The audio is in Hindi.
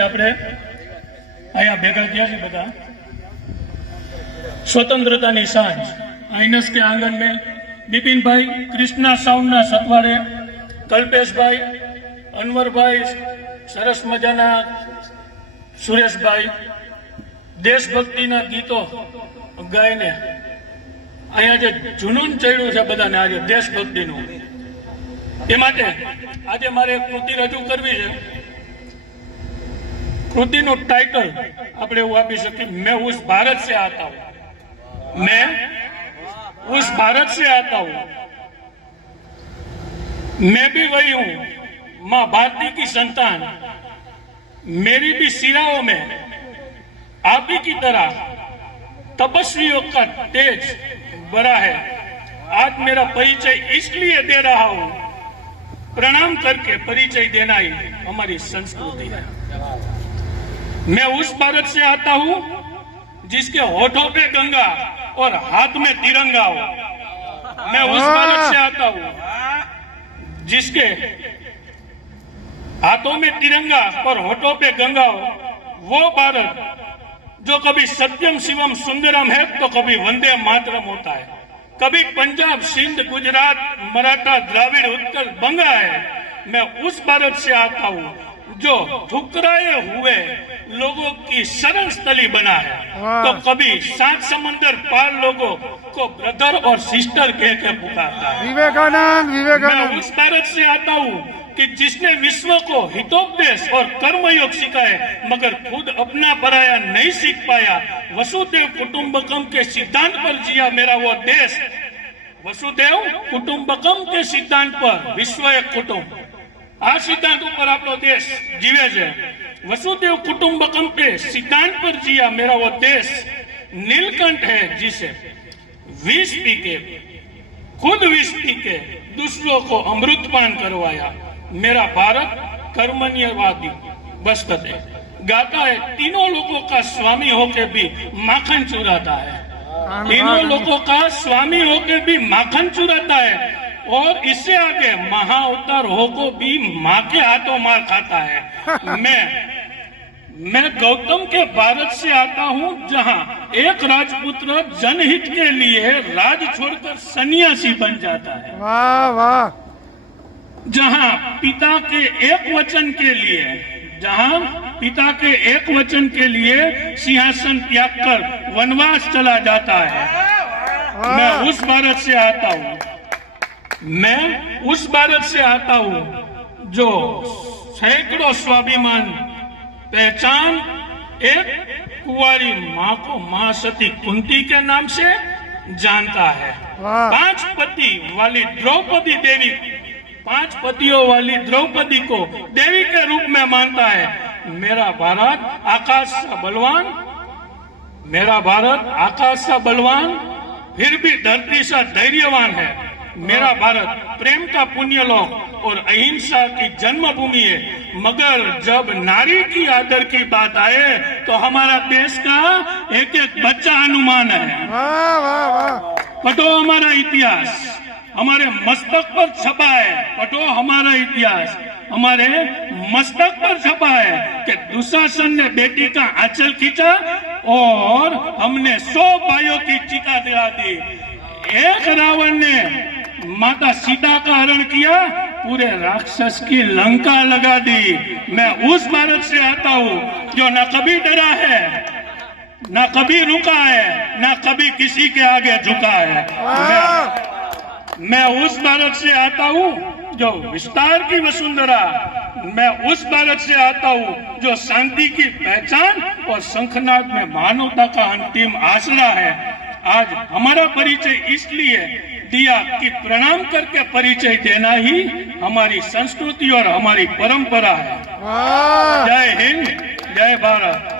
આપણે અહીંયા ભેગા થયા છે બધા स्वतंत्रता सांझ आइनस के आंगन में बिपिन भाई कृष्णा साउंड सतवारे कल्पेश भाई अनवर भाई सरस मजाना सुरेश भाई देशभक्ति गीतों गायने अँ जुनून चढ़ू है बधाने आज देशभक्ति आज मारे कृति रजू करवी है। कृति नो टाइटल આપણે એવું આપી શકીએ मैं उस भारत से आता हूँ, मैं उस भारत से आता हूँ, मैं भी वही हूँ, माँ भारती की संतान, मेरी भी सिराओं में आप ही की तरह तपस्वियों का तेज भरा है। आज मेरा परिचय इसलिए दे रहा हूँ, प्रणाम करके परिचय देना ही हमारी संस्कृति है। मैं उस भारत से आता हूँ जिसके होठों पे गंगा और हाथ में तिरंगा हो। मैं उस भारत से आता हूँ जिसके हाथों में तिरंगा और होठों पे गंगा हो। वो भारत जो कभी सत्यम शिवम सुंदरम है तो कभी वंदे मातरम होता है, कभी पंजाब सिंध गुजरात मराठा द्राविड़ उत्कल बंगा है। मैं उस भारत से आता हूँ जो ठुकराए हुए लोगों की शरण स्थली बना है, तो कभी 7 समंदर पार लोगों को ब्रदर और सिस्टर कह के पुकारता है। मैं उस भारत से आता हूँ कि जिसने विश्व को हितोपदेश और कर्मयोग सिखाए मगर खुद अपना पराया नहीं सीख पाया। वसुदेव कुटुंबकम के सिद्धांत पर जिया मेरा वो देश। वसुदेव कुटुंबकम के सिद्धांत पर विश्व एक कुटुंब, आ सिद्धांत पर अपनो देश जीवे है। वसुदेव कुटुंबकम के सिद्धांत पर जिया मेरा वो देश। नीलकंठ है जिसे विष पी के, खुद विष पी के दूसरों को अमृतपान करवाया। मेरा भारत कर्मण्यवादी बस्तर है, गाता है तीनों लोगों का स्वामी होके भी माखन चुराता है। तीनों लोगों का स्वामी होके भी माखन चुराता है और इससे आगे महाअवतार होको भी माँ के हाथों मार खाता है। मैं गौतम के भारत से आता हूँ जहाँ एक राजपुत्र जनहित के लिए राज छोड़कर सन्यासी बन जाता है। वाह वाह। जहाँ पिता के एक वचन के लिए, जहाँ पिता के एक वचन के लिए सिंहासन त्याग कर वनवास चला जाता है। मैं उस भारत से आता हूँ, मैं उस भारत से आता हूँ जो सैकड़ों स्वाभिमान पहचान एक कुंवारी माँ को माँ सती कुंती के नाम से जानता है। 5 पति वाली द्रौपदी देवी, 5 पतियों वाली द्रौपदी को देवी के रूप में मानता है। मेरा भारत आकाश सा बलवान, मेरा भारत आकाश सा बलवान फिर भी धरती सा धैर्यवान है। मेरा भारत प्रेम का पुण्यलोक और अहिंसा की जन्मभूमि है। मगर जब नारी की आदर की बात आए तो हमारा देश का एक एक बच्चा हनुमान है। वाह वाह वाह। पढ़ो हमारा इतिहास, हमारे मस्तक पर छपा है। पढ़ो हमारा इतिहास, हमारे मस्तक पर छपा है कि दुशासन ने बेटी का आंचल खींचा और हमने 100 भाइयों की चिता दिला दी। एक रावण ने माता सीता का हरण किया, पूरे राक्षस की लंका लगा दी। मैं उस भारत से आता हूँ जो न कभी डरा है, न कभी रुका है, न कभी किसी के आगे झुका है। मैं उस भारत से आता हूँ जो विस्तार की वसुंधरा, मैं उस भारत से आता हूँ जो शांति की पहचान और शंखनाद में मानवता का अंतिम आसरा है। आज हमारा परिचय इसलिए दिया कि प्रणाम करके परिचय देना ही हमारी संस्कृति और हमारी परंपरा है। जय हिंद, जय भारत।